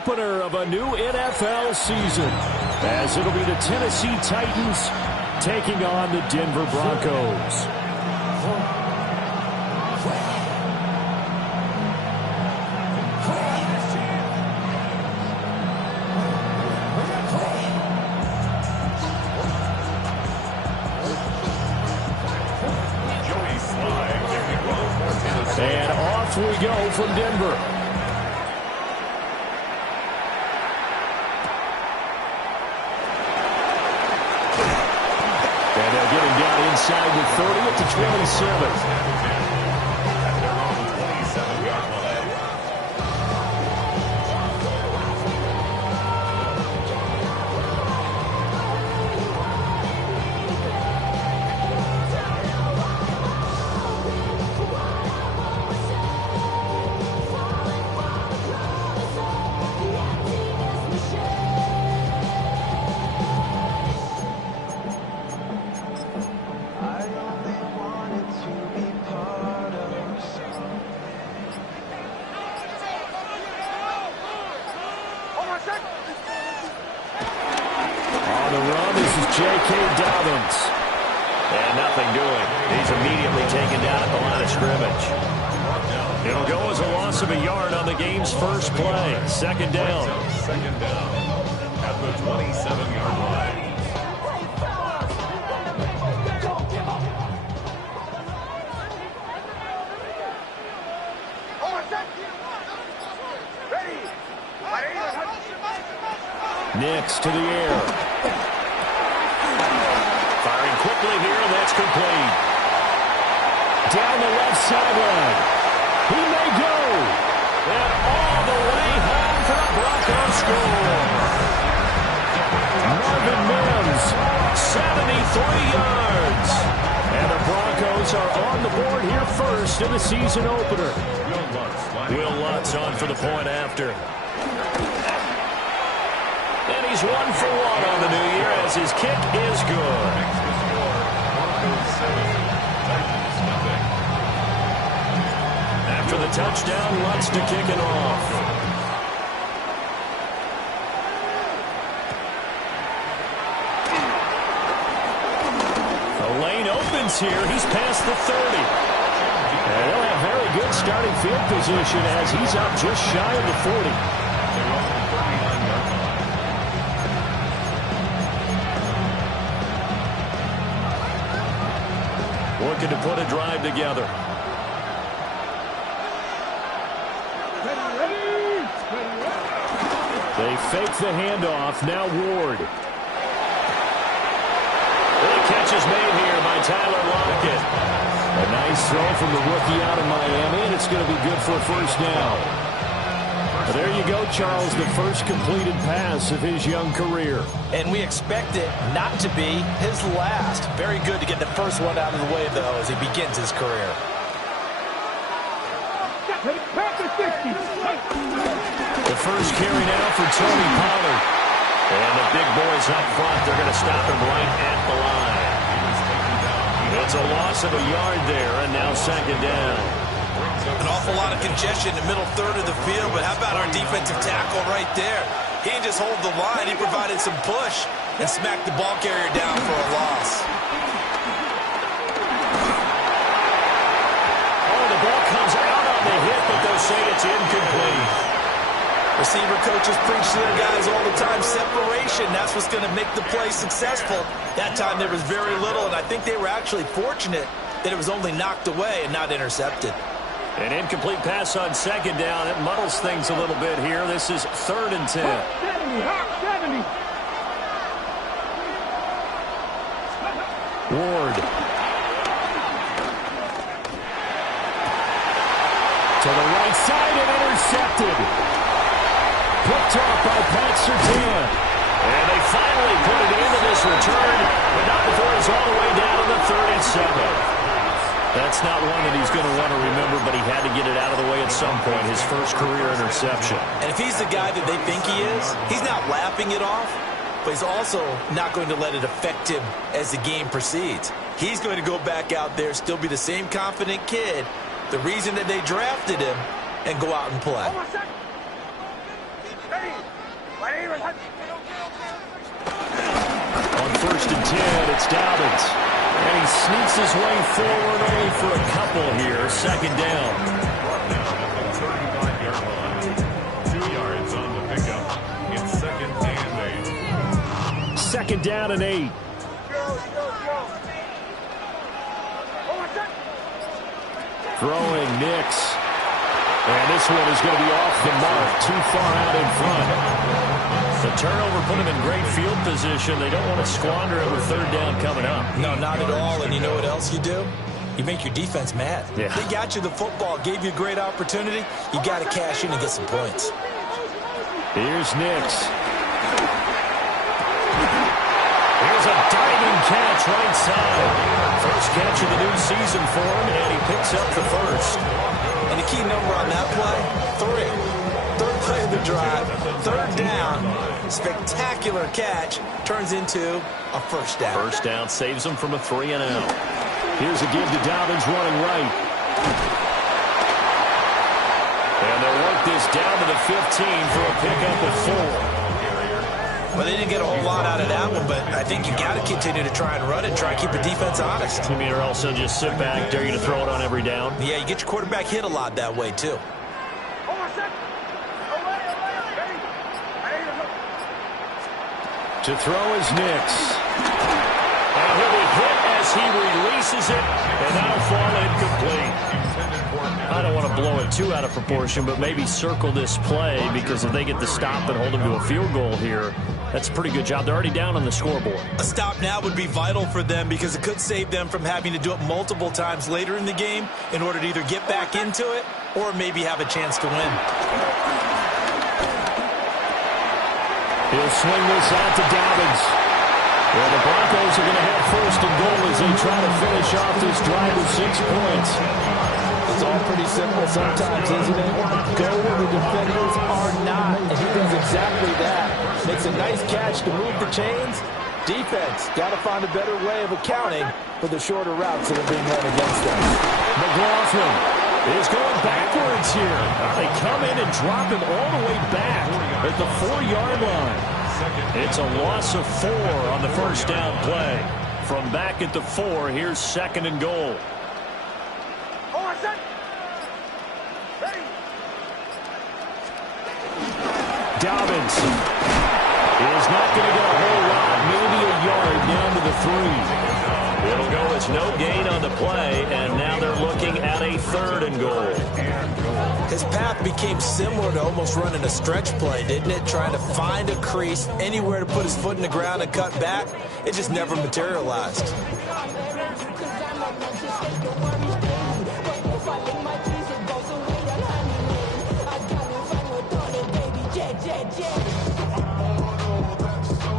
opener of a new NFL season, as it'll be the Tennessee Titans taking on the Denver Broncos. And off we go from Denver. And they'll get him down inside the 30 at the 27. On the run, this is J.K. Dobbins. And nothing doing. He's immediately taken down at the line of scrimmage. It'll go as a loss of a yard on the game's first play. Second down. Second down at the 27-yard line. Nix to the air. Firing quickly here, and that's complete. Down the left sideline. He may go. And all the way home for the Broncos score. Marvin Mims, 73 yards. And the Broncos are on the board here first in the season opener. Will Lutz on for the point after. And he's 1 for 1 on the new year as his kick is good. After the touchdown, Lutz to kick it off. The lane opens here. He's past the 30. And he'll have very good starting field position as he's up just shy of the 40. Looking to put a drive together. They fake the handoff. Now Ward. The catch is made here by Tyler Lockett. A nice throw from the rookie out of Miami, and it's going to be good for a first down. There you go, Charles, the first completed pass of his young career. And we expect it not to be his last. Very good to get the first one out of the way, though, as he begins his career. The first carry now for Tony Pollard. And the big boys up front, they're going to stop him right at the line. It's a loss of a yard there, and now second down. An awful lot of congestion in the middle third of the field, but how about our defensive tackle right there? He didn't just hold the line, he provided some push and smacked the ball carrier down for a loss. Oh, the ball comes out on the hit, but they'll say it's incomplete. Receiver coaches preach to their guys all the time, separation, that's what's going to make the play successful. That time there was very little, and I think they were actually fortunate that it was only knocked away and not intercepted. An incomplete pass on second down. It muddles things a little bit here. This is 3rd and 10. Ward. To the right side and intercepted. Picked off by Pat Surtain. And they finally put it into this return, but not before he's all the way down to the 37. That's not one that he's going to want to remember, but he had to get it out of the way at some point, his first career interception. And if he's the guy that they think he is, he's not laughing it off, but he's also not going to let it affect him as the game proceeds. He's going to go back out there, still be the same confident kid, the reason that they drafted him, and go out and play. On 1st and 10, it's Dobbins. And he sneaks his way forward only for a couple here. 2nd down. Now at the 35-yard line. 2 yards on the pickup. It's 2nd and 8. 2nd down and 8. Throwing Nix. And this one is going to be off the mark. Too far out in front. The turnover put him in great field position. They don't want to squander it with 3rd down coming up. No, not at all. And you know what else you do? You make your defense mad. Yeah. They got you the football, gave you a great opportunity. You got to cash in and get some points. Here's Nix. Here's a diving catch right side. First catch of the new season for him, and he picks up the first. And the key number on that play, 3. 3rd play of the drive, 3rd down, spectacular catch, turns into a 1st down. 1st down saves him from a 3-and-out. Here's a give to Dobbins running right. And they'll work this down to the 15 for a pickup of 4. Well, they didn't get a whole lot out of that one, but I think you got to continue to try and run it, try and keep the defense honest. You mean, or also just sit back, dare you to throw it on every down? Yeah, you get your quarterback hit a lot that way, too. To throw is Nix. And he'll be hit as he releases it, and that'll fall incomplete. I don't want to blow it too out of proportion, but maybe circle this play, because if they get the stop and hold them to a field goal here, that's a pretty good job. They're already down on the scoreboard. A stop now would be vital for them, because it could save them from having to do it multiple times later in the game in order to either get back into it or maybe have a chance to win. He'll swing this out to Dobbins. Well, the Broncos are going to have 1st and goal as they try to finish off this drive with 6 points. It's all pretty simple sometimes, isn't it? Go where the defenders are not, and he does exactly that. Makes a nice catch to move the chains. Defense, got to find a better way of accounting for the shorter routes that are being run against them. McLaughlin is going backwards here. They come in and drop him all the way back at the 4-yard line. It's a loss of 4 on the 1st down play. From back at the 4, here's 2nd and goal. Dobbins is not going to get a whole lot, maybe a yard down to the 3. It'll go as no gain on the play, and now they're looking at a 3rd and goal. His path became similar to almost running a stretch play, didn't it? Trying to find a crease, anywhere to put his foot in the ground and cut back. It just never materialized.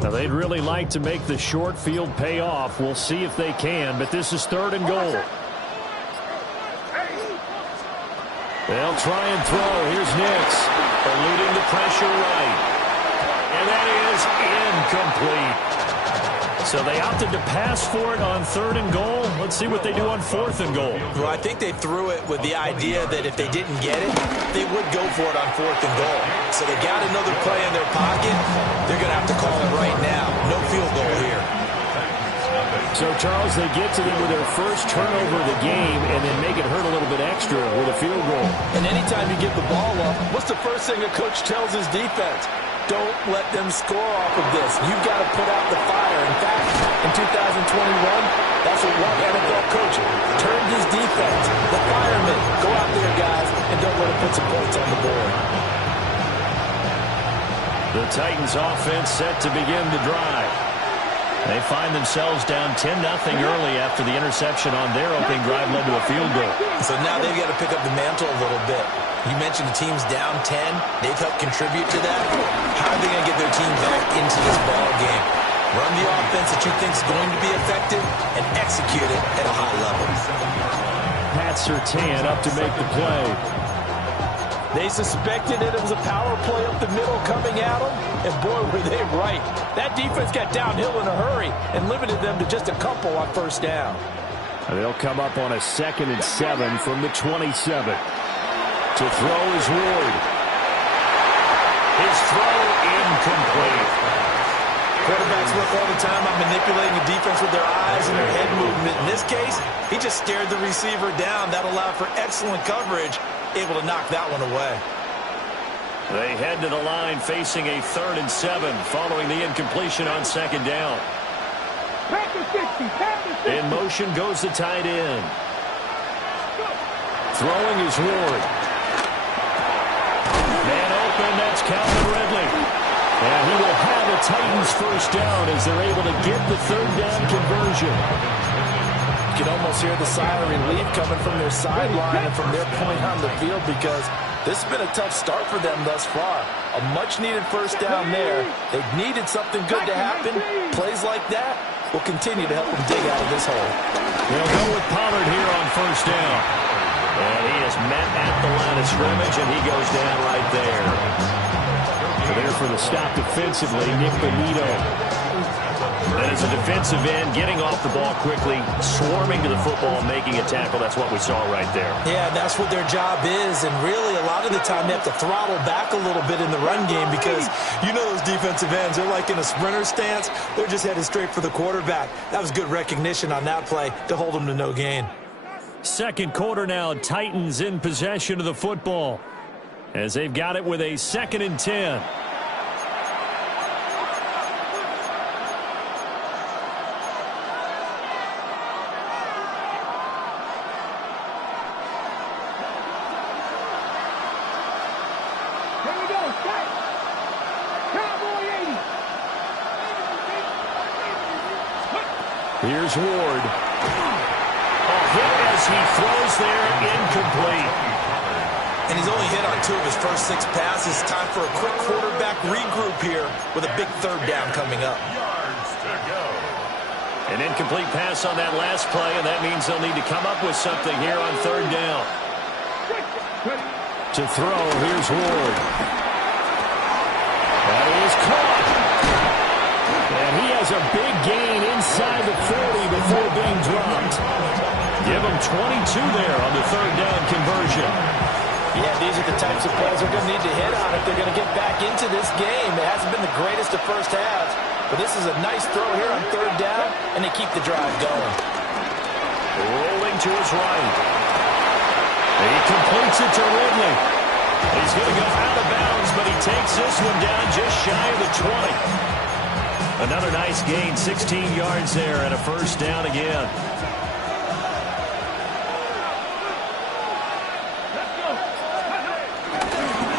Now, they'd really like to make the short field pay off. We'll see if they can, but this is 3rd and goal. They'll try and throw. Here's Nix, eluding the pressure right. And that is incomplete. So they opted to pass for it on 3rd and goal. Let's see what they do on 4th and goal. Well, I think they threw it with the idea that if they didn't get it, they would go for it on 4th and goal. So they got another play in their pocket. They're going to have to call it right now. No field goal here. So, Charles, they get to them with their first turnover of the game and then make it hurt a little bit extra with a field goal. And anytime you give the ball up, what's the first thing a coach tells his defense? Don't let them score off of this. You've got to put out the fire. In fact, in 2021, that's what one NFL coach turned his defense. The firemen. Go out there, guys, and don't let them put some points on the board. The Titans offense set to begin the drive. They find themselves down 10-0 early after the interception on their opening drive led to a field goal. So now they've got to pick up the mantle a little bit. You mentioned the team's down 10. They've helped contribute to that. How are they going to get their team back into this ball game? Run the offense that you think is going to be effective and execute it at a high level. Pat Surtain up to make the play. They suspected that it was a power play up the middle coming at them, and boy, were they right. That defense got downhill in a hurry and limited them to just a couple on 1st down. They'll come up on a 2nd and 7 from the 27. To throw is Ward. His throw incomplete. Quarterbacks work all the time on manipulating the defense with their eyes and their head movement. In this case, he just stared the receiver down. That allowed for excellent coverage, able to knock that one away. They head to the line facing a 3rd and 7 following the incompletion on 2nd down. In motion goes the tight end. Throwing is Ward. Man open, that's Calvin Ridley. And he will have a Titans first down as they're able to get the 3rd down conversion. You can almost hear the sigh of relief coming from their sideline and from their point on the field, because this has been a tough start for them thus far. A much-needed first down there. They've needed something good to happen. Plays like that will continue to help them dig out of this hole. They'll go with Pollard here on first down. And he is met at the line of scrimmage, and he goes down right there. So there for the stop defensively, Nick Benito. And as a defensive end, getting off the ball quickly, swarming to the football, and making a tackle. That's what we saw right there. Yeah, that's what their job is. And really, a lot of the time, they have to throttle back a little bit in the run game, because you know those defensive ends, they're like in a sprinter stance. They're just headed straight for the quarterback. That was good recognition on that play to hold them to no gain. Second quarter now, Titans in possession of the football as they've got it with a 2nd and 10. Here's Ward. A hit as he throws there, incomplete. And he's only hit on 2 of his first 6 passes. Time for a quick quarterback regroup here with a big 3rd down coming up. An incomplete pass on that last play, and that means they'll need to come up with something here on 3rd down. To throw, here's Ward. That is caught. And he has a big gain inside the 40 before being dropped. Give him 22 there on the 3rd down conversion. Yeah, these are the types of plays they're going to need to hit on if they're going to get back into this game. It hasn't been the greatest of first halves, but this is a nice throw here on 3rd down, and they keep the drive going. Rolling to his right. He completes it to Ridley. He's going to go out of bounds, but he takes this one down just shy of the 20. Another nice gain, 16 yards there, and a first down again.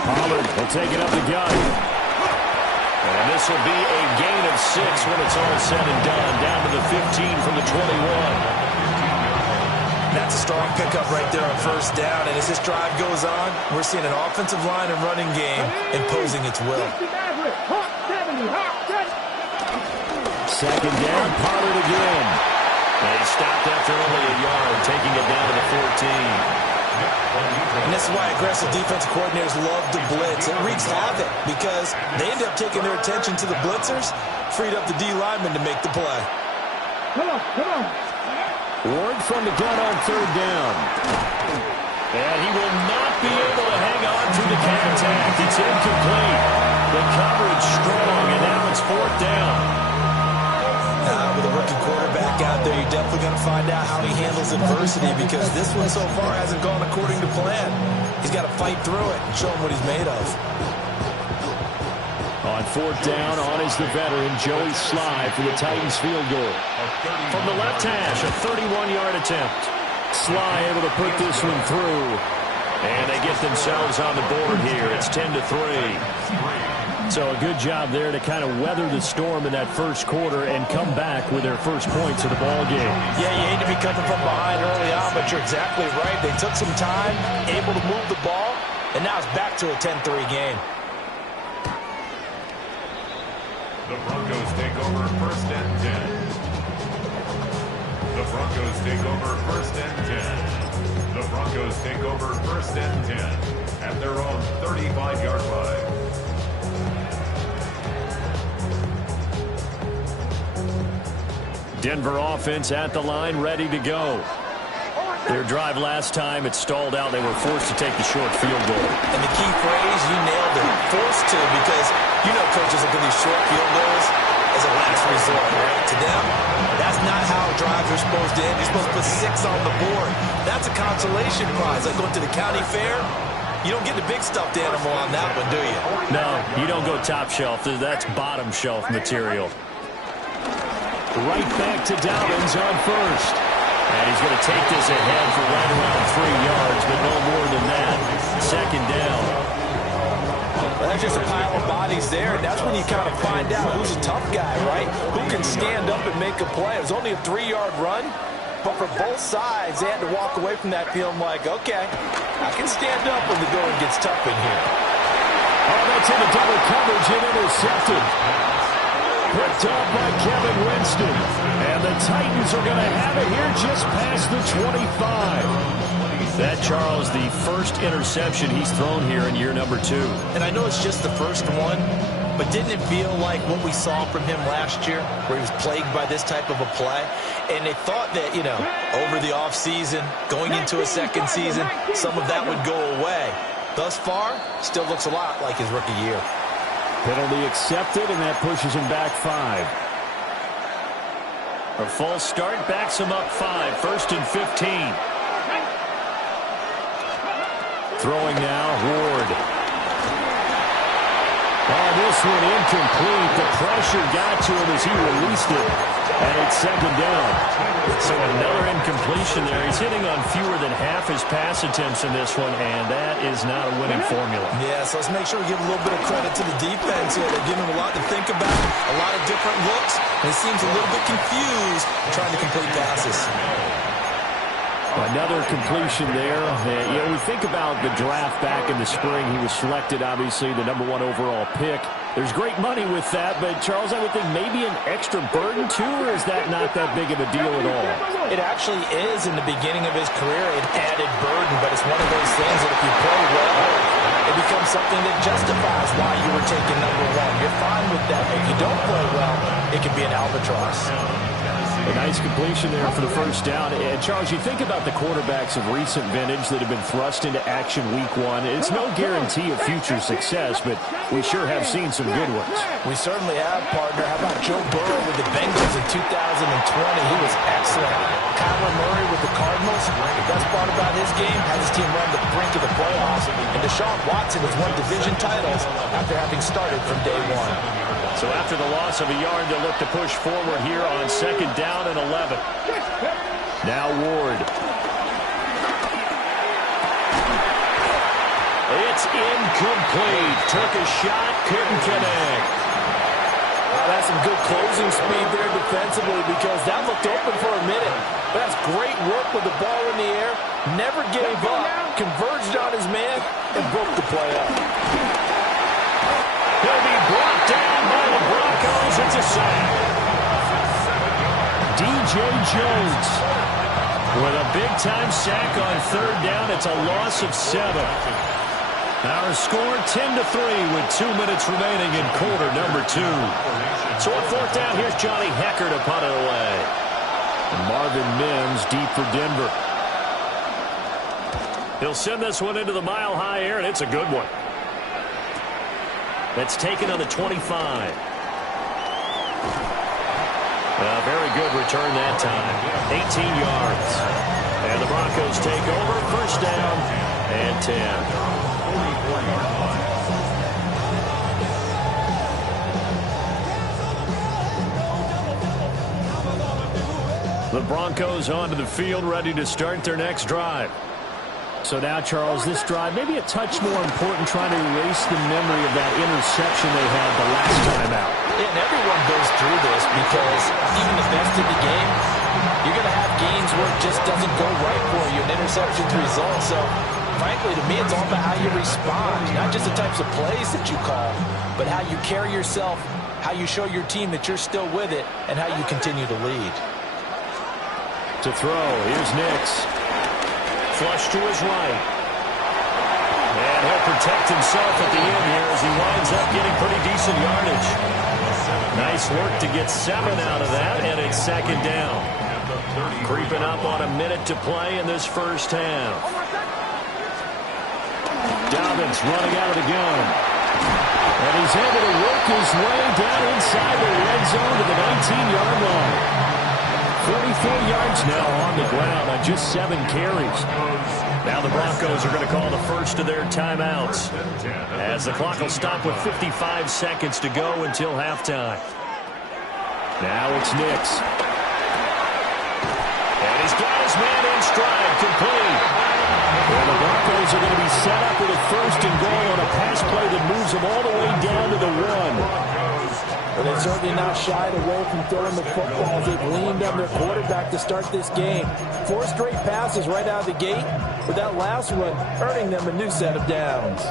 Pollard will take it up the gut. And this will be a gain of 6 when it's all said and done. Down to the 15 from the 21. That's a strong pickup right there on first down. And as this drive goes on, we're seeing an offensive line and running game imposing its will. 2nd down, Pollard again. And he stopped after only a yard, taking it down to the 14. And this is why aggressive defensive coordinators love to blitz. It wreaks havoc because they end up taking their attention to the blitzers, freed up the D lineman to make the play. Come on. Ward from the gun on 3rd down. And he will not be able to hang on through the contact. It's incomplete. The coverage strong, and now it's 4th down. With a rookie quarterback out there, you're definitely going to find out how he handles adversity, because this one so far hasn't gone according to plan. He's got to fight through it and show him what he's made of. On 4th down, on is the veteran, Joey Sly for the Titans field goal. From the left hash, a 31-yard attempt. Sly able to put this one through. And they get themselves on the board here. It's 10-3. So a good job there to kind of weather the storm in that first quarter and come back with their first points of the ball game. Yeah, you hate to be coming from behind early on, but you're exactly right. They took some time, able to move the ball, and now it's back to a 10-3 game. The Broncos take over 1st and 10. The Broncos take over 1st and 10. The Broncos take over 1st and 10 at their own 35-yard line. Denver offense at the line, ready to go. Their drive last time, it stalled out. They were forced to take the short field goal. And the key phrase, you nailed it, forced to, because you know coaches are going these short field goals as a last resort, right? To them, that's not how drives are supposed to end. You're supposed to put 6 on the board. That's a consolation prize. Like going to the county fair, you don't get the big stuffed animal on that one, do you? No, you don't go top shelf. That's bottom shelf material. Right back to Dobbins on first. And he's going to take this ahead for right around 3 yards, but no more than that. Second down. Well, that's just a pile of bodies there, and that's when you kind of find out who's a tough guy, right? Who can stand up and make a play. It was only a 3-yard run, but for both sides, they had to walk away from that feeling like, okay, I can stand up when the going gets tough in here. Oh, that's into double coverage and intercepted. Picked up by Kevin Winston. And the Titans are going to have it here just past the 25. That, Charles, the first interception he's thrown here in year number 2. And I know it's just the first one, but didn't it feel like what we saw from him last year, where he was plagued by this type of a play? And they thought that, you know, over the offseason, going into a second season, some of that would go away. Thus far, still looks a lot like his rookie year. Penalty accepted, and that pushes him back 5. A false start backs him up 5. First and 15. Throwing now, Ward. Oh, this one incomplete. The pressure got to him as he released it. And it's second down. So another incompletion there. He's hitting on fewer than half his pass attempts in this one, and that is not a winning formula. Yeah, so let's make sure we give a little bit of credit to the defense here. They're giving him a lot to think about, a lot of different looks, and he seems a little bit confused trying to complete passes. Another completion there. You know, we think about the draft back in the spring. He was selected, obviously, the #1 overall pick. There's great money with that, but, Charles, I would think maybe an extra burden, too, or is that not that big of a deal at all? It actually is in the beginning of his career, an added burden, but it's one of those things that if you play well, it becomes something that justifies why you were taken #1. You're fine with that. If you don't play well, it can be an albatross. A nice completion there for the first down. And, Charles, you think about the quarterbacks of recent vintage that have been thrust into action week 1. It's no guarantee of future success, but we sure have seen some good ones. We certainly have, partner. How about Joe Burrow with the Bengals in 2020? He was excellent. Kyler Murray with the Cardinals. The best part about his game, had his team run the brink of the playoffs. And Deshaun Watson has won division titles after having started from day 1. So after the loss of a yard, they'll look to push forward here on second down and 11. Now Ward. It's incomplete. Took a shot, couldn't connect. That's some good closing speed there defensively because that looked open for a minute. But that's great work with the ball in the air. Never gave up. Converged on his man and broke the play up. He'll be brought down by the Broncos. It's a sack. DJ Jones with a big-time sack on third down. It's a loss of 7. Our score 10-3 with 2 minutes remaining in quarter number 2. So on fourth down, here's Johnny Hecker to punt it away. And Marvin Mims deep for Denver. He'll send this one into the mile-high air, and it's a good one. That's taken on the 25. A very good return that time. 18 yards. And the Broncos take over. First down and 10. The Broncos onto the field, ready to start their next drive. So now, Charles, this drive maybe a touch more important, trying to erase the memory of that interception they had the last time out. Yeah, and everyone goes through this because even the best in the game, you're going to have games where it just doesn't go right for you, an interception's result. So, frankly, to me, it's all about how you respond, not just the types of plays that you call, but how you carry yourself, how you show your team that you're still with it, and how you continue to lead. To throw, here's Nix. Flush to his right. And he'll protect himself at the end here as he winds up getting pretty decent yardage. Nice work to get 7 out of that, and it's second down. Creeping up on a minute to play in this first half. Dobbins running out of the gun. And he's able to work his way down inside the red zone to the 19-yard line. 44 yards now on the ground on just 7 carries. Now the Broncos are going to call the first of their timeouts, as the clock will stop with 55 seconds to go until halftime. Now it's Nix. And he's got his man in stride, complete. And the Broncos are going to be set up with a first and goal on a pass play that moves them all the way down to the 1. But they're certainly not shied away from throwing the football as they've leaned on their quarterback to start this game. 4 straight passes right out of the gate, with that last one earning them a new set of downs.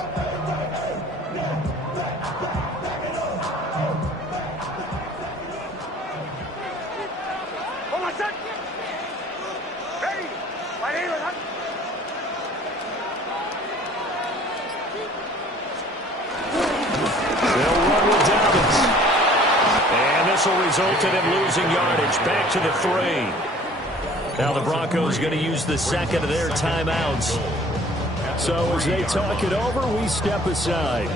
Will result in him losing yardage back to the 3. Now the Broncos going to use the second of their timeouts. So as they talk it over, we step aside.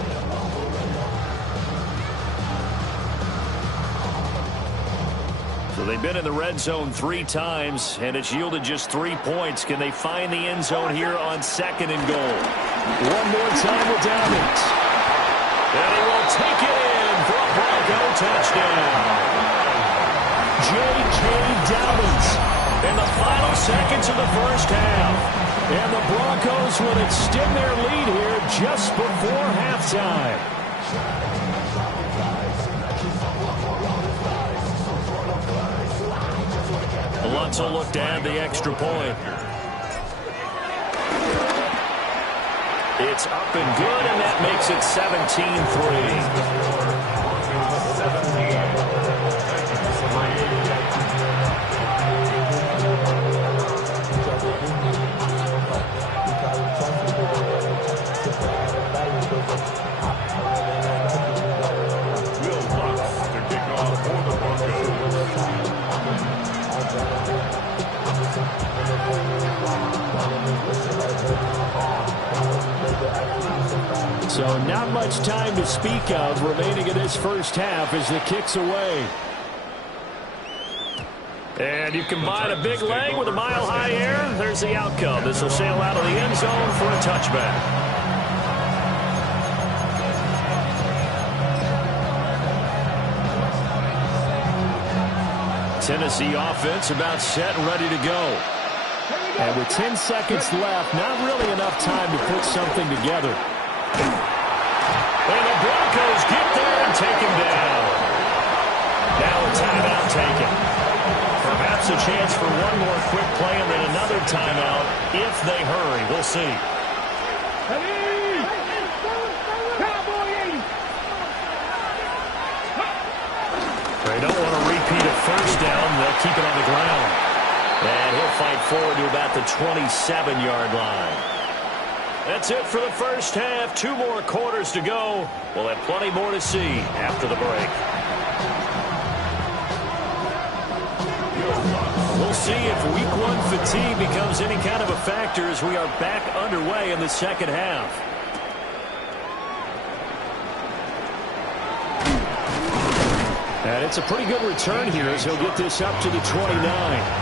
So they've been in the red zone 3 times, and it's yielded just 3 points. Can they find the end zone here on 2nd and goal? One more time with Dobbins. And he will take it in for a Bronco touchdown. J.K. Dobbins in the final seconds of the first half. And the Broncos will extend their lead here just before halftime. Lutz will look to add the extra point. It's up and good, and that makes it 17-3. So not much time to speak of remaining in this first half as the kick's away. And you combine a big leg with a mile-high air, there's the outcome. This will sail out of the end zone for a touchback. Tennessee offense about set and ready to go. And with 10 seconds left, not really enough time to put something together. And the Broncos get there and take him down. Now a timeout taken. Perhaps a chance for one more quick play and then another timeout if they hurry. We'll see. They don't want to repeat a first down. They'll keep it on the ground. And he'll fight forward to about the 27-yard line. That's it for the first half. 2 more quarters to go. We'll have plenty more to see after the break. We'll see if Week 1 fatigue becomes any kind of a factor as we are back underway in the second half. And it's a pretty good return here as he'll get this up to the 29.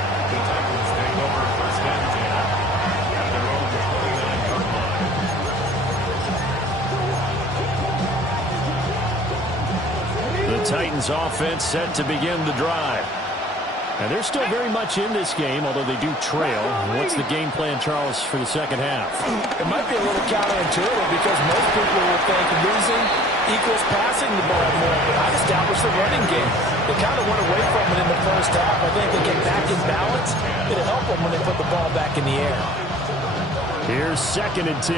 Titans offense set to begin the drive. And they're still very much in this game, although they do trail. What's the game plan, Charles, for the second half? It might be a little counterintuitive because most people will think losing equals passing the ball more. But I'd establish the running game. They kind of went away from it in the first half. I think they get back in balance. It'll help them when they put the ball back in the air. Here's 2nd and 10.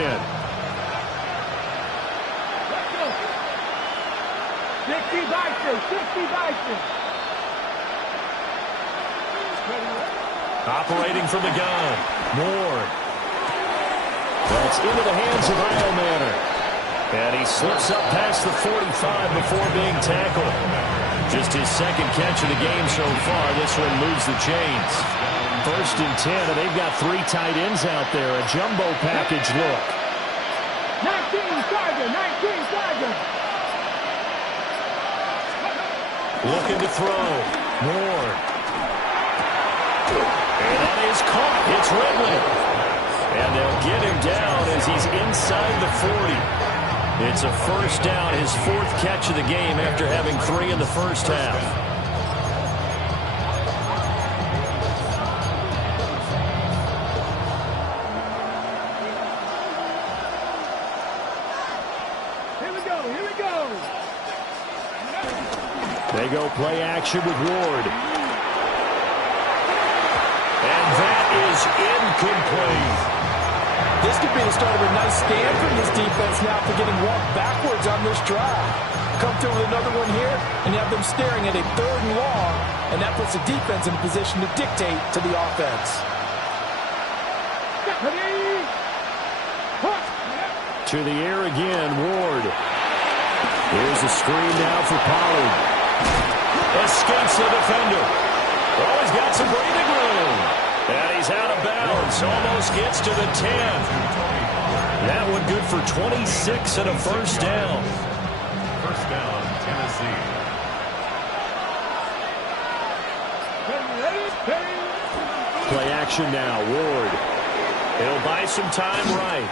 60 Bison. Operating from the gun. Ward. That's into the hands of Manor. And he slips up past the 45 before being tackled. Just his second catch of the game so far. This one moves the chains. 1st and 10, and they've got 3 tight ends out there. A jumbo package look. 19 Charger. Looking to throw. Ward. And that is caught. It's Ridley. And they'll get him down as he's inside the 40. It's a first down, his fourth catch of the game after having 3 in the first half. They go play action with Ward. And that is incomplete. This could be the start of a nice stand from this defense now for getting walked backwards on this drive. Come through with another one here, and you have them staring at a 3rd and long, and that puts the defense in a position to dictate to the offense. To the air again, Ward. Here's a screen now for Pollard. Escapes the defender. Oh, he's got some breathing room. And he's out of bounds. Almost gets to the 10. That one good for 26 and a first down. First down, Tennessee. Play action now, Ward. He'll buy some time right.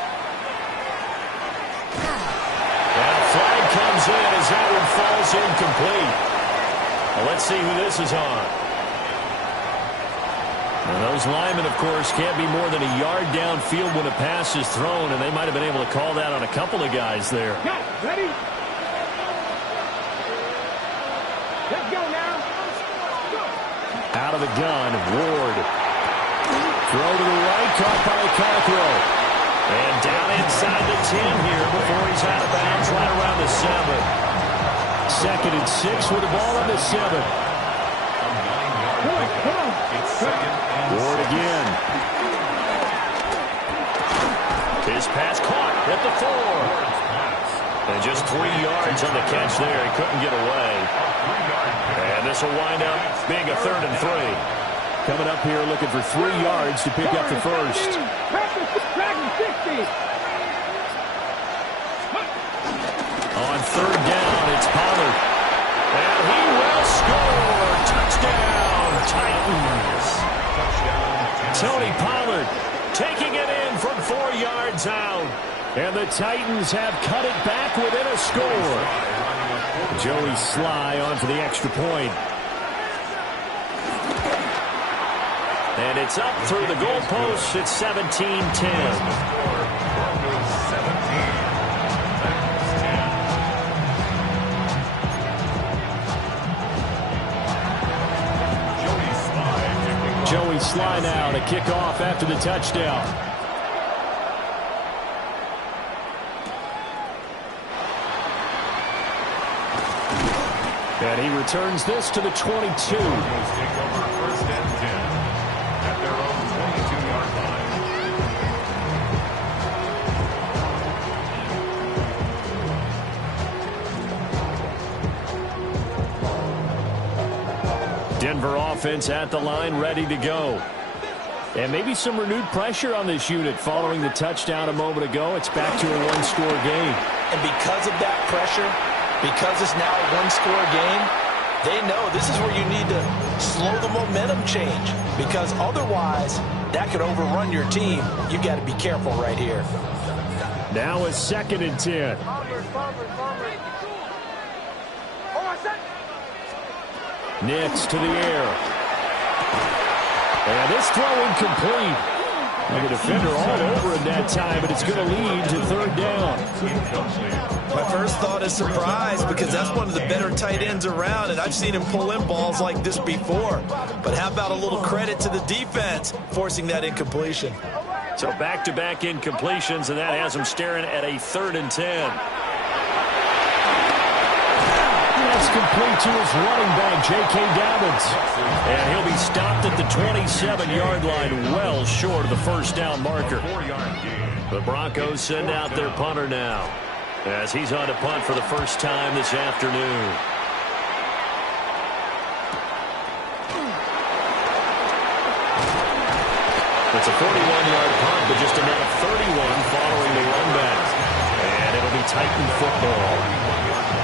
And a flag comes in as that one falls incomplete. Well, let's see who this is on. And those linemen, of course, can't be more than a yard downfield when a pass is thrown, and they might have been able to call that on a couple of guys there. Ready? Let's go now. Out of the gun, Ward. Throw to the right, caught by Cockrell. And down inside the 10 here before he's out of bounds right around the 7. 2nd and 6 with the ball on the 7. Ward again. His pass caught at the 4. And just 3 yards on the catch there. He couldn't get away. And this will wind up being a 3rd and 3. Coming up here looking for 3 yards to pick up the first. On 3rd down, it's Pollard. And he will score. Touchdown, Titans. Tony Pollard taking it in from 4 yards out. And the Titans have cut it back within a score. Joey Sly on for the extra point. And it's up through the goalposts. It's 17-10. Joey Sly now to kick off after the touchdown. And he returns this to the 22. Take over first and 10 at their own 22-yard line. Denver offense at the line, ready to go. And maybe some renewed pressure on this unit following the touchdown a moment ago. It's back to a one-score game. And because of that pressure, because it's now a one-score game, they know this is where you need to slow the momentum change, because otherwise that could overrun your team. You got to be careful right here. Now it's 2nd and 10. Nix to the air. And this throw incomplete. And the defender all over it that time, but it's going to lead to 3rd down. My first thought is surprise, because that's one of the better tight ends around, and I've seen him pull in balls like this before. But how about a little credit to the defense forcing that incompletion? So back-to-back incompletions, and that has him staring at a 3rd and 10. That's complete to his running back, J.K. Dobbins. And he'll be stopped at the 27-yard line, well short of the first down marker. The Broncos send out their punter now, as he's on to punt for the first time this afternoon. It's a 41-yard punt, but just another 31 following the run back. And it'll be Titan football.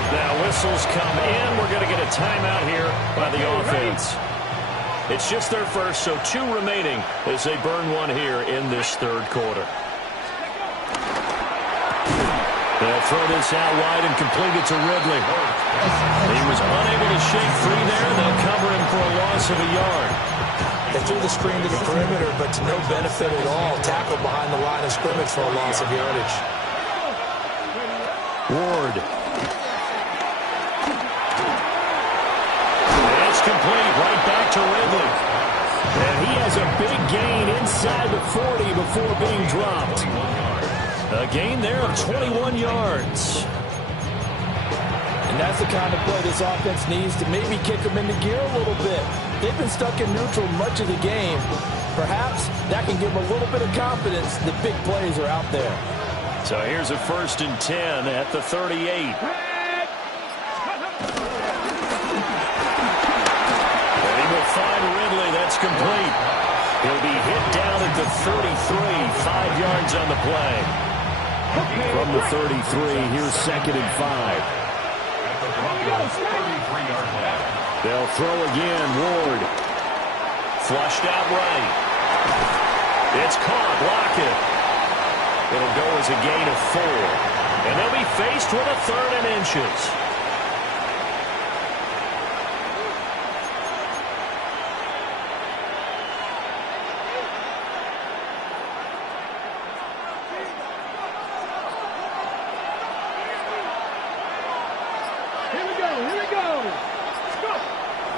Now whistles come in. We're going to get a timeout here by the offense. It's just their first, so 2 remaining as they burn one here in this third quarter. They'll throw this out wide and complete it to Ridley. He was unable to shake free there. They'll cover him for a loss of a yard. They threw the screen to the perimeter, but to no benefit at all. Tackled behind the line of scrimmage for a loss of yardage. Ward. It's complete right back to Ridley. And he has a big gain inside the 40 before being dropped. A gain there of 21 yards. And that's the kind of play this offense needs to maybe kick them into gear a little bit. They've been stuck in neutral much of the game. Perhaps that can give them a little bit of confidence that big plays are out there. So here's a 1st and 10 at the 38. And he will find Ridley. That's complete. He'll be hit down at the 33, 5 yards on the play. From the 33, here's 2nd and 5. They'll throw again. Ward. Flushed out right. It's caught. Lockett. It'll go as a gain of 4. And they'll be faced with a 3rd and inches.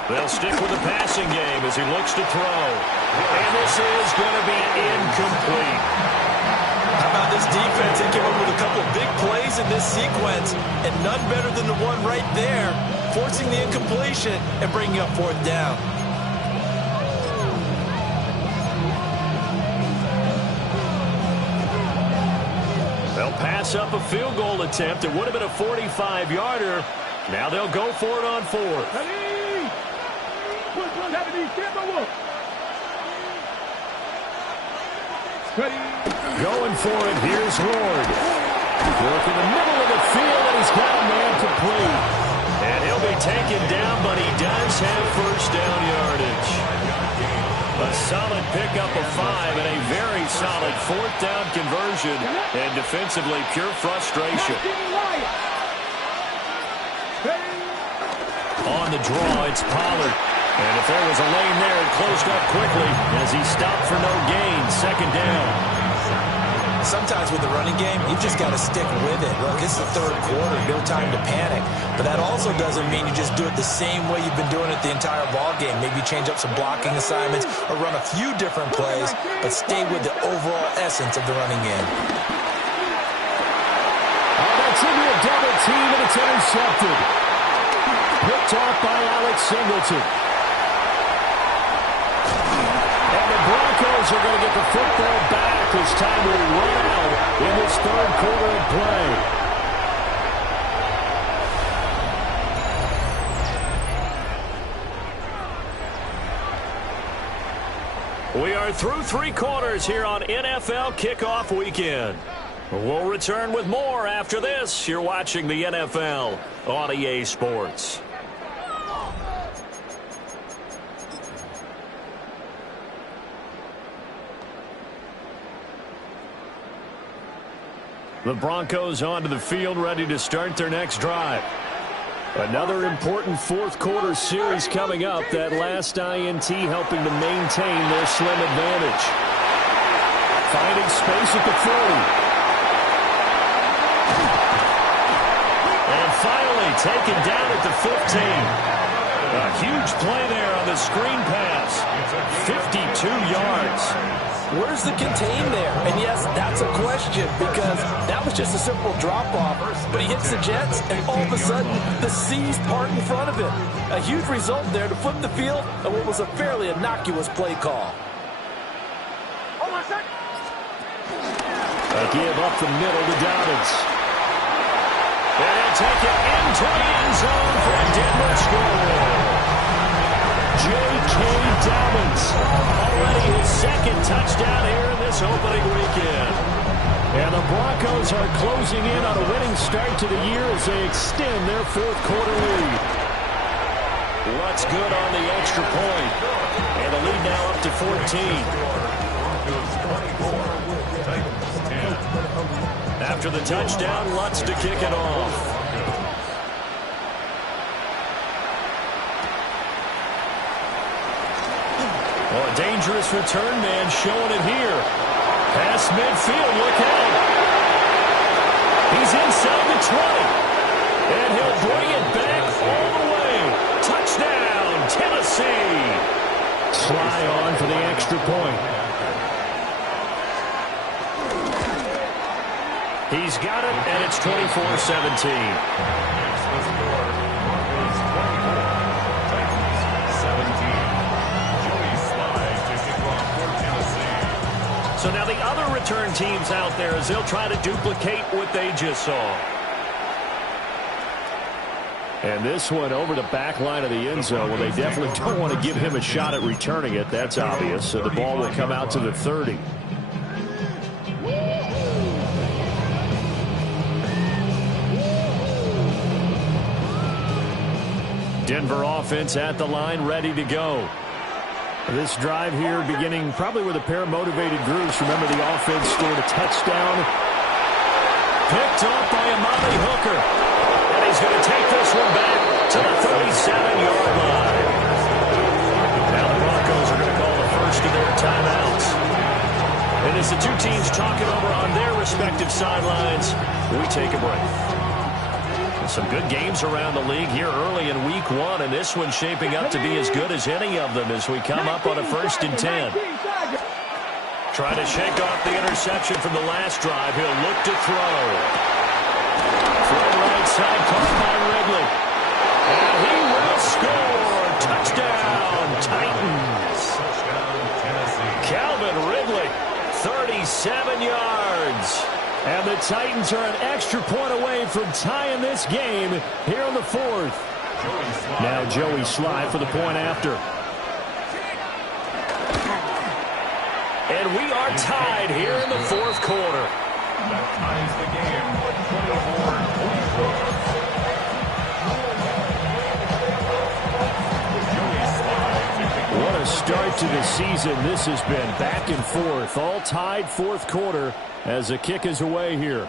They'll stick with the passing game as he looks to throw. And this is going to be incomplete. How about this defense? They came up with a couple of big plays in this sequence, and none better than the one right there, forcing the incompletion and bringing up 4th down. They'll pass up a field goal attempt. It would have been a 45-yarder. Now they'll go for it on 4th. Going for it, here's Ward. Work in the middle of the field, and he's got a man complete. And he'll be taken down, but he does have 1st down yardage. A solid pickup of 5 and a very solid 4th down conversion. And defensively, pure frustration. On the draw, it's Pollard. And if there was a lane there, it closed up quickly as he stopped for no gain. 2nd down. Sometimes with the running game, you've just got to stick with it. Look, this is the 3rd quarter, no time to panic. But that also doesn't mean you just do it the same way you've been doing it the entire ball game. Maybe change up some blocking assignments or run a few different plays, but stay with the overall essence of the running game. Oh, that's into a double team, and it's intercepted. Picked off by Alex Singleton. And the Broncos are going to get the football back as time will run out in this 3rd quarter of play. We are through 3 quarters here on NFL Kickoff Weekend. We'll return with more after this. You're watching the NFL on EA Sports. The Broncos onto the field, ready to start their next drive. Another important 4th quarter series coming up. That last INT helping to maintain their slim advantage. Finding space at the 40. And finally taken down at the 15. A huge play there on the screen pass. 52 yards. Where's the contain there? And yes, that's a question because that was just a simple drop-off. But he hits the Jets, and all of a sudden, the seas part in front of him. A huge result there to flip the field on what was a fairly innocuous play call. A give up the middle to Dobbins. And he'll take it into the end zone for a Denver score. J.K. Dobbins, already his 2nd touchdown here in this opening weekend. And the Broncos are closing in on a winning start to the year as they extend their 4th quarter lead. What's good on the extra point? And the lead now up to 14. After the touchdown, Lutz to kick it off. Oh, a dangerous return man showing it here. Past midfield, look out. He's inside the 20. And he'll bring it back all the way. Touchdown, Tennessee. Sly on for the extra point. He's got it, and it's 24-17. So now the other return teams out there as they'll try to duplicate what they just saw. And this one over the back line of the end zone. Well, they definitely don't want to give him a shot at returning it. That's obvious. So the ball will come out to the 30. Denver offense at the line, ready to go. This drive here beginning probably with a pair of motivated groups. Remember, the offense scored a touchdown. Picked off by Amari Hooker. And he's going to take this one back to the 37-yard line. Now the Broncos are going to call the first of their timeouts. And as the two teams talk it over on their respective sidelines, we take a break. Some good games around the league here early in week one, and this one's shaping up to be as good as any of them as we come up on a 1st and 10. Trying to shake off the interception from the last drive. He'll look to throw. Throw right side, caught by Ridley. And he will score. Touchdown, Titans. Calvin Ridley, 37 yards. And the Titans are an extra point away from tying this game here in the 4th. Now Joey Sly for the point after. And we are tied here in the 4th quarter. That ties the game at 24-24. What a start to the season this has been. Back and forth, all tied 4th quarter as the kick is away here.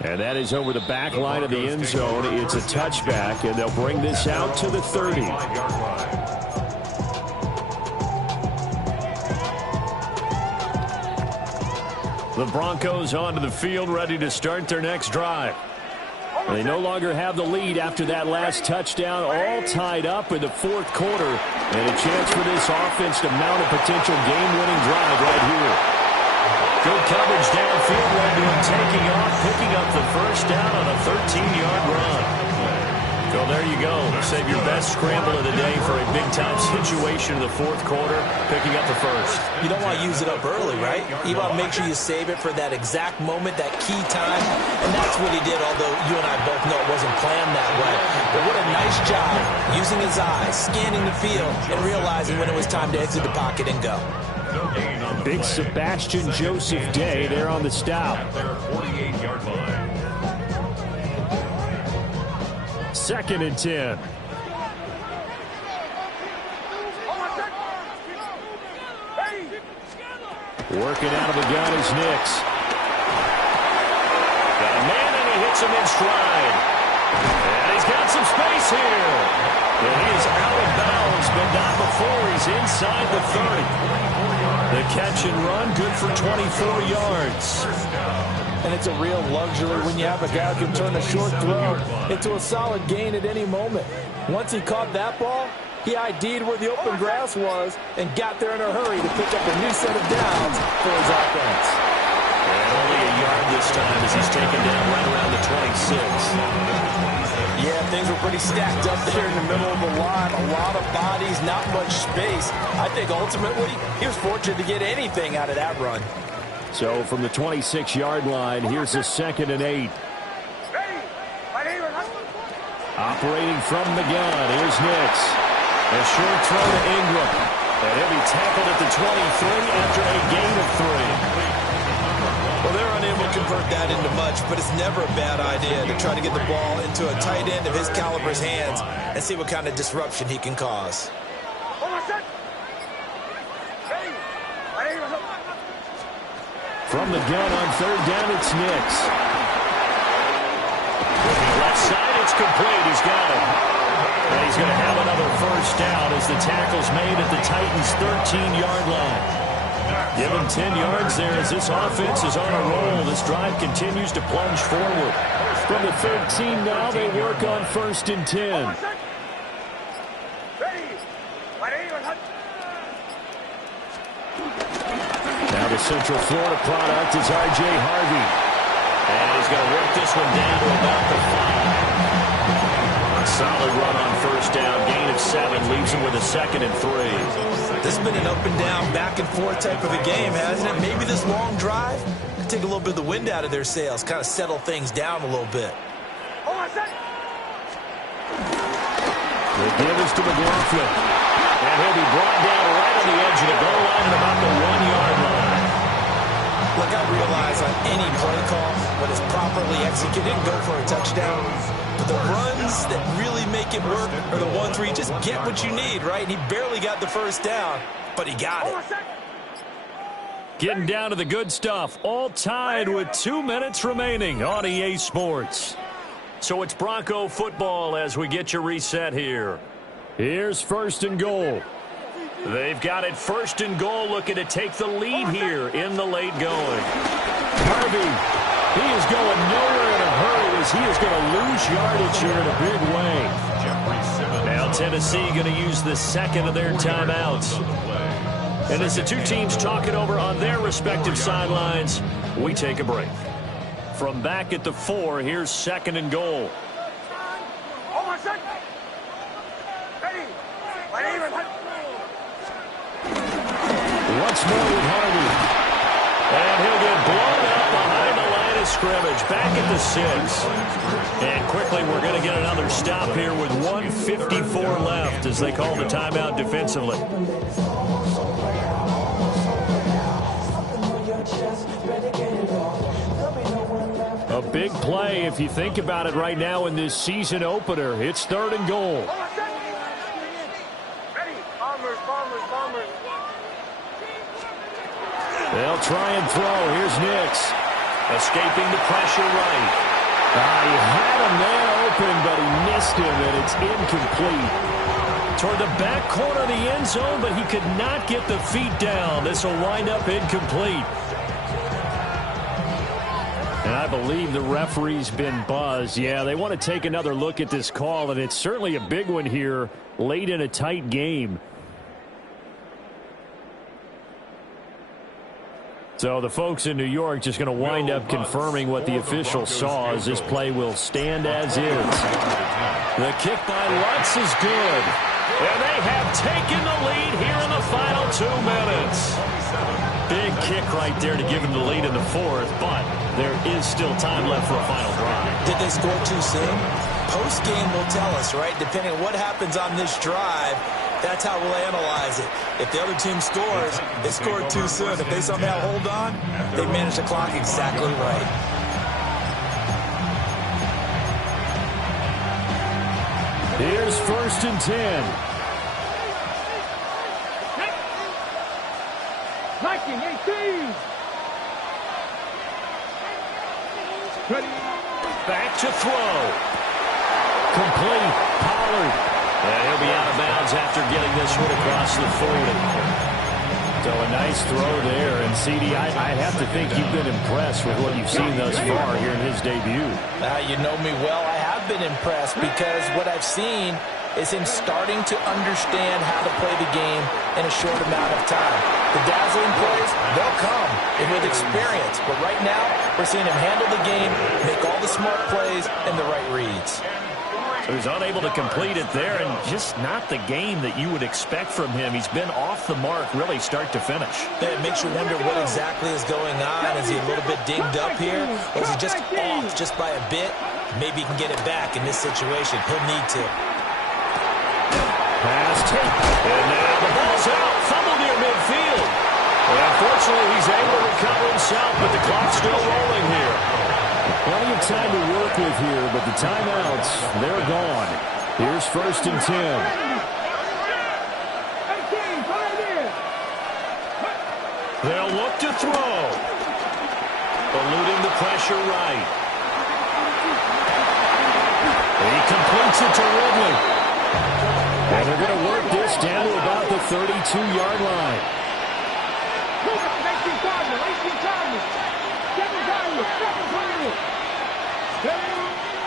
And that is over the back line of the end zone. It's a touchback, and they'll bring this out to the 30. The Broncos onto the field, ready to start their next drive. They no longer have the lead after that last touchdown, all tied up in the 4th quarter. And a chance for this offense to mount a potential game-winning drive right here. Good coverage downfield, led to him taking off, picking up the first down on a 13-yard run. Well, there you go. Save your best scramble of the day for a big-time situation in the 4th quarter, picking up the first. You don't want to use it up early, right? You want to make sure you save it for that exact moment, that key time. And that's what he did, although you and I both know it wasn't planned that way. But what a nice job using his eyes, scanning the field, and realizing when it was time to exit the pocket and go. Big Sebastian Joseph Day there on the stop. 48-yard line. 2nd and 10. Working out of the gun is Nix. Got a man and he hits him in stride. And he's got some space here. And he is out of bounds, but not before he's inside the 30. The catch and run, good for 24 yards. And it's a real luxury when you have a guy who can turn a short throw into a solid gain at any moment. Once he caught that ball, he ID'd where the open grass was and got there in a hurry to pick up a new set of downs for his offense. And only a yard this time as he's taken down right around the 26. Yeah, things were pretty stacked up there in the middle of the line. A lot of bodies, not much space. I think ultimately he was fortunate to get anything out of that run. So from the 26-yard line, here's a 2nd and 8. Operating from the gun, here's Nix. A short throw to Ingram. And he'll be tackled at the 23 after a gain of 3. Well, they're unable able to convert that into much, but it's never a bad idea to try to get the ball into a tight end of his caliber's hands and see what kind of disruption he can cause. From the gun on third down, it's Nix. Looking left side, it's complete. He's got it. And he's going to have another first down as the tackle's made at the Titans' 13-yard line. Give him 10 yards there as this offense is on a roll. This drive continues to plunge forward. From the 13 now, they work on first and 10. Now the Central Florida product is R.J. Harvey. And he's going to work this one down to about the 5. A solid run on first down. Gain of 7 leaves him with a 2nd and 3. This has been an up and down, back and forth type of a game, hasn't it? Maybe this long drive can take a little bit of the wind out of their sails, kind of settle things down a little bit. The give is to McLaughlin. And he'll be brought down right on the edge of the goal line at about the 1-yard line. Look, I realize on any play call, when it's properly executed, go for a touchdown. But the runs that really make it work are the ones where you just get what you need, right? And he barely got the first down, but he got it. Getting down to the good stuff. All tied with 2 minutes remaining on EA Sports. So it's Bronco football as we get you reset here. Here's first and goal. They've got it first and goal, looking to take the lead here in the late going. Harvey, he is going nowhere in a hurry as he is going to lose yardage here in a big way. Now Tennessee going to use the second of their timeouts. And as the two teams talk it over on their respective sidelines, we take a break. From back at the 4, here's second and goal. Once more with Harvey. And he'll get blown out behind the line of scrimmage. Back at the 6. And quickly we're going to get another stop here with 1:54 left as they call the timeout defensively. A big play if you think about it right now in this season opener. It's third and goal. They'll try and throw. Here's Nix. Escaping the pressure right. He had him there open, but he missed him, and it's incomplete. Toward the back corner of the end zone, but he could not get the feet down. This will wind up incomplete. And I believe the referee's been buzzed. Yeah, they want to take another look at this call, and it's certainly a big one here late in a tight game. So the folks in New York just going to wind up confirming what the official saw as this play will stand as is. The kick by Lutz is good. And they have taken the lead here in the final 2 minutes. Big kick right there to give them the lead in the 4th, but there is still time left for a final drive. Did they score too soon? Post-game will tell us, right? Depending on what happens on this drive, that's how we'll analyze it. If the other team scores, they scored too soon. If they somehow hold on, they manage the clock exactly right. Here's first and 10. 19-18. Back to throw. Complete. Pollard. And he'll be out of bounds after getting this one across the 40. So a nice throw there. And, CD, I have to think you've been impressed with what you've seen thus far here in his debut. You know me well. I have been impressed because what I've seen is him starting to understand how to play the game in a short amount of time. The dazzling plays, they'll come with experience. But right now, we're seeing him handle the game, make all the smart plays, and the right reads. So he's unable to complete it there, and just not the game that you would expect from him. He's been off the mark, really, start to finish. Yeah, it makes you wonder what exactly is going on. Is he a little bit dinged up here? Or is he just off just by a bit? Maybe he can get it back in this situation. He'll need to. Pass tape. And now the ball's out. Fumble near midfield. And unfortunately, he's able to recover himself, but the clock's still rolling time to work with here, but the timeouts, they're gone. Here's 1st and 10. They'll look to throw. Eluding the pressure right. He completes it to Ridley. And they're going to work this down to about the 32-yard line.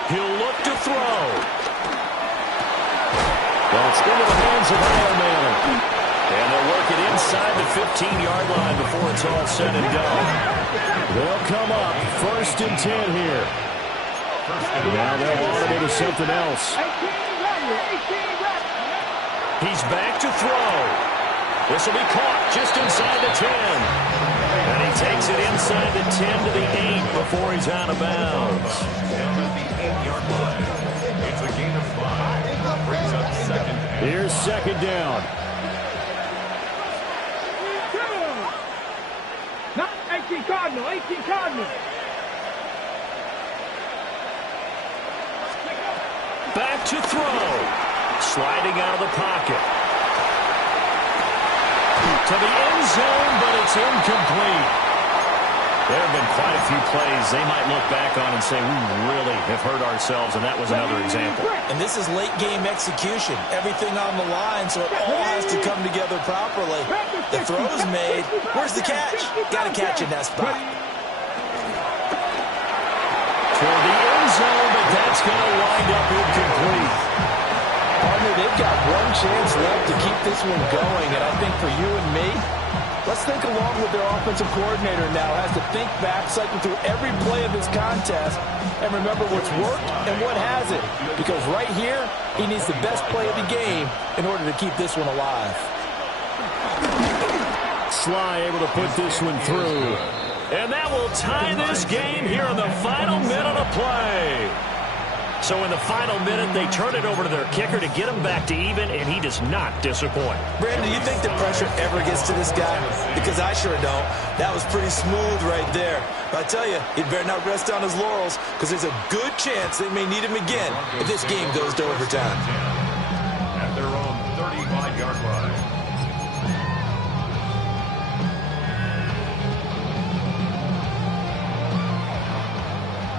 He'll look to throw. That's into the hands of Manning. And they'll work it inside the 15-yard line before it's all said and done. They'll come up 1st and 10 here. Now they'll automate to something else. He's back to throw. This will be caught just inside the 10. And he takes it inside the 10 to the 8 before he's out of bounds. Down at the 8-yard line. It's a gain of 5. Brings up 2nd. Here's 2nd down. Not 18 Cardinal, 18 Cardinal. Back to throw. Sliding out of the pocket. To the end zone, but it's incomplete. There have been quite a few plays they might look back on and say, we really have hurt ourselves, and that was another example. And this is late-game execution. Everything on the line, so it all has to come together properly. The throw's made. Where's the catch? Got to catch in that spot. Toward the end zone, but that's going to wind up incomplete. Partner, they've got one chance left to keep this one going, and I think for you and me, let's think along with their offensive coordinator now. Has to think back, cycle through every play of this contest, and remember what's worked and what hasn't. Because right here, he needs the best play of the game in order to keep this one alive. Sly able to put this one through. And that will tie this game here in the final minute of play. So in the final minute, they turn it over to their kicker to get him back to even, and he does not disappoint. Brandon, do you think the pressure ever gets to this guy? Because I sure don't. That was pretty smooth right there. But I tell you, he better not rest on his laurels, because there's a good chance they may need him again if this game goes to overtime. At their own 35-yard line.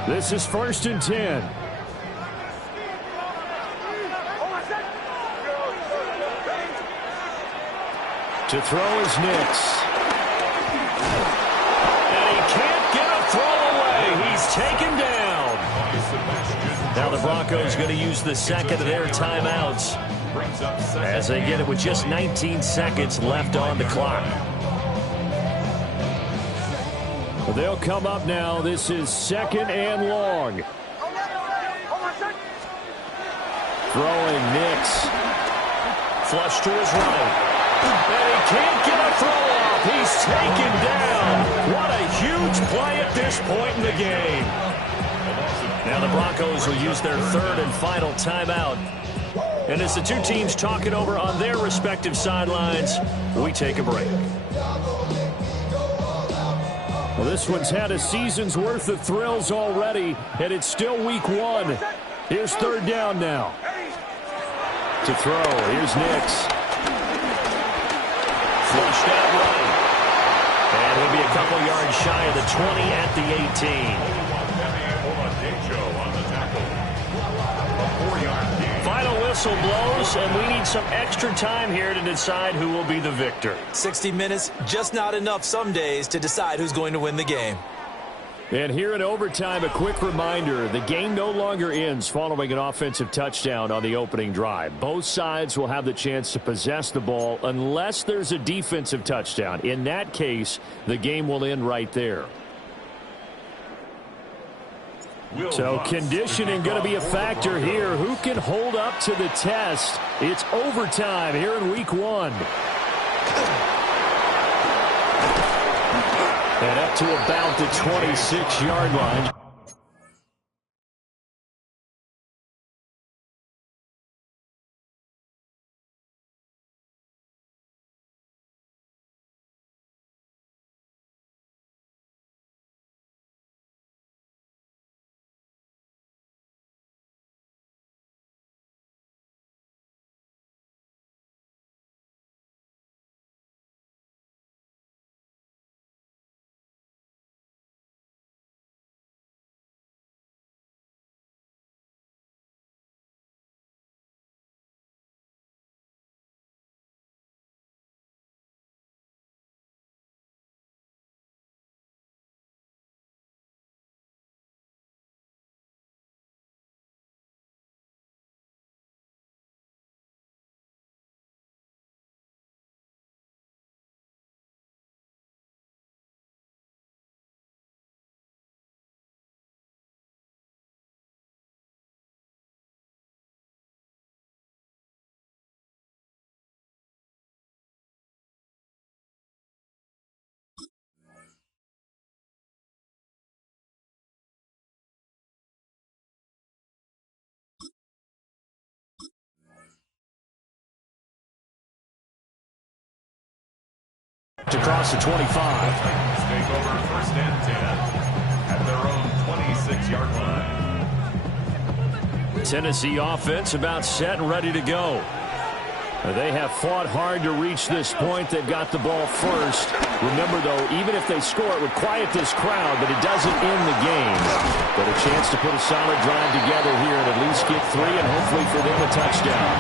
This is 1st and 10. To throw is Nix. And he can't get a throw away. He's taken down. Now the Broncos going to use the second of their timeouts as they get it with just 19 seconds left on the clock. They'll come up now. This is 2nd and long. Throwing Nix. Flush to his right. And he can't get a throw off. He's taken down. What a huge play at this point in the game. Now the Broncos will use their 3rd and final timeout. And as the two teams talk it over on their respective sidelines, we take a break. Well, this one's had a season's worth of thrills already, and it's still week 1. Here's 3rd down now. To throw, here's Nix. Flushed out right. And he'll be a couple yards shy of the 20 at the 18. Final whistle blows, and we need some extra time here to decide who will be the victor. 60 minutes, just not enough some days to decide who's going to win the game. And here in overtime, a quick reminder, the game no longer ends following an offensive touchdown on the opening drive. Both sides will have the chance to possess the ball unless there's a defensive touchdown. In that case, the game will end right there. So conditioning going to be a factor here. Who can hold up to the test? It's overtime here in week 1. And up to about the 26-yard line. across the 25. Titans take over first and 10 at their own 26-yard line. Tennessee offense about set and ready to go. They have fought hard to reach this point. They've got the ball first. Remember, though, even if they score, it would quiet this crowd, but it doesn't end the game. But a chance to put a solid drive together here and at least get 3 and hopefully for them a touchdown.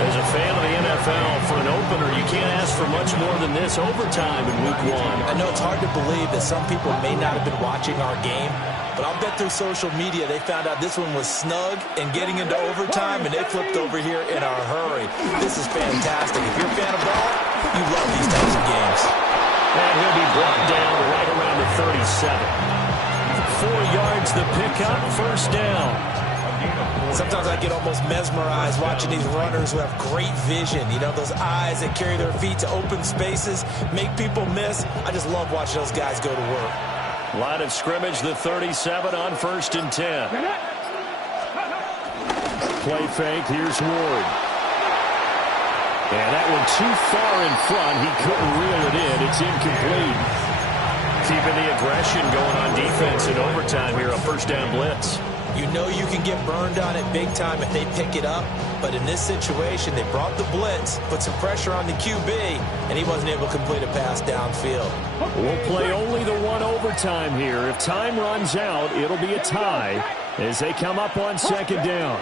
As a fan of the NFL, for an opener, you can't ask for much more than this overtime in Week 1. I know it's hard to believe that some people may not have been watching our game, but I'll bet through social media they found out this one was snug and getting into overtime, and they flipped over here in a hurry. This is fantastic. If you're a fan of ball, you love these types of games. And he'll be brought down right around the 37. 4 yards the pickup, first down. Sometimes I get almost mesmerized watching these runners who have great vision. You know, those eyes that carry their feet to open spaces, make people miss. I just love watching those guys go to work. Line of scrimmage, the 37 on first and 10. Play fake, here's Ward. And that one too far in front. He couldn't reel it in. It's incomplete. Keeping the aggression going on defense in overtime here, a first down blitz. You know you can get burned on it big time if they pick it up. But in this situation, they brought the blitz, put some pressure on the QB, and he wasn't able to complete a pass downfield. We'll play only the one overtime here. If time runs out, it'll be a tie as they come up on second down.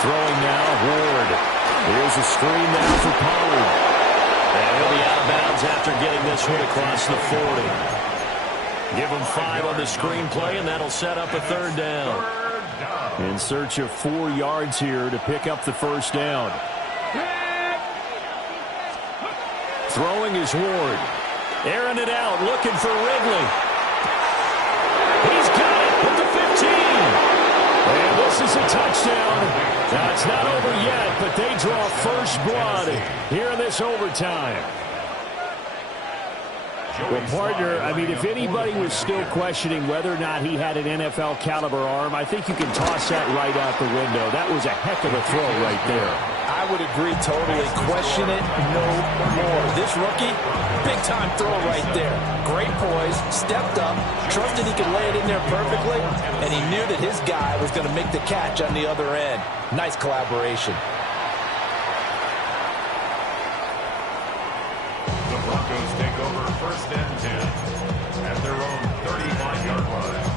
Throwing now, Ward. Here's a screen now for Pollard. And he'll be out of bounds after getting this one across the 40. Give him 5 on the screenplay, and that'll set up a third down. In search of 4 yards here to pick up the first down. Throwing is Ward. Airing it out, looking for Ridley. He's got it at the 15. And this is a touchdown. Now, it's not over yet, but they draw first blood here in this overtime. Well, partner, I mean, if anybody was still questioning whether or not he had an NFL caliber arm, I think you can toss that right out the window. That was a heck of a throw right there. I would agree totally. Question it no more. This rookie, big-time throw right there. Great poise, stepped up, trusted he could lay it in there perfectly, and he knew that his guy was going to make the catch on the other end. Nice collaboration. The Broncos take over first and 10 at their own 35-yard line.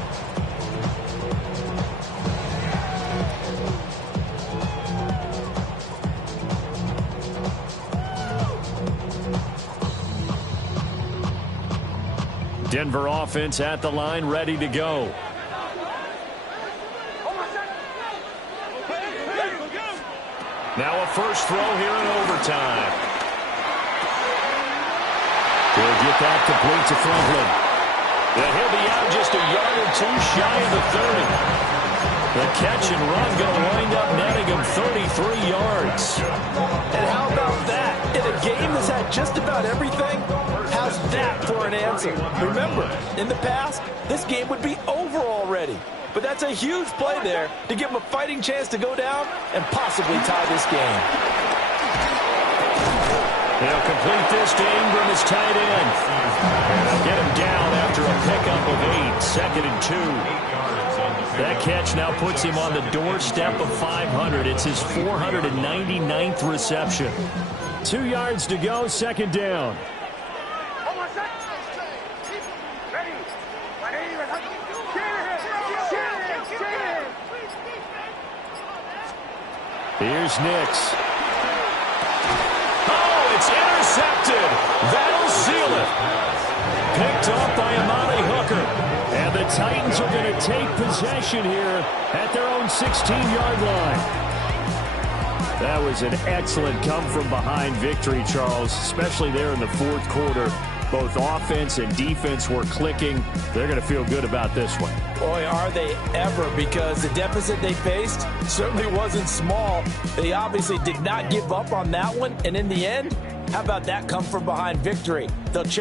Denver offense at the line, ready to go. Now a first throw here in overtime. He'll get that complete to Franklin. And he'll be out just a yard or two shy of the 30. The catch and run going to wind up netting him 33 yards. And how about that? In a game that's had just about everything, how's that for an answer? Remember, in the past, this game would be over already. But that's a huge play there to give him a fighting chance to go down and possibly tie this game. They'll complete this to Ingram as tight end. And they'll get him down after a pickup of 8, second and 2. That catch now puts him on the doorstep of 500. It's his 499th reception. 2 yards to go, second down. Here's Nix. Oh, it's intercepted. That'll seal it. Picked off by Amari Hooker. And the Titans are going to take possession here at their own 16-yard line. That was an excellent come-from-behind victory, Charles, especially there in the fourth quarter. Both offense and defense were clicking. They're going to feel good about this one. Boy, are they ever, because the deficit they faced certainly wasn't small. They obviously did not give up on that one, and in the end, how about that come-from-behind victory? They'll cherish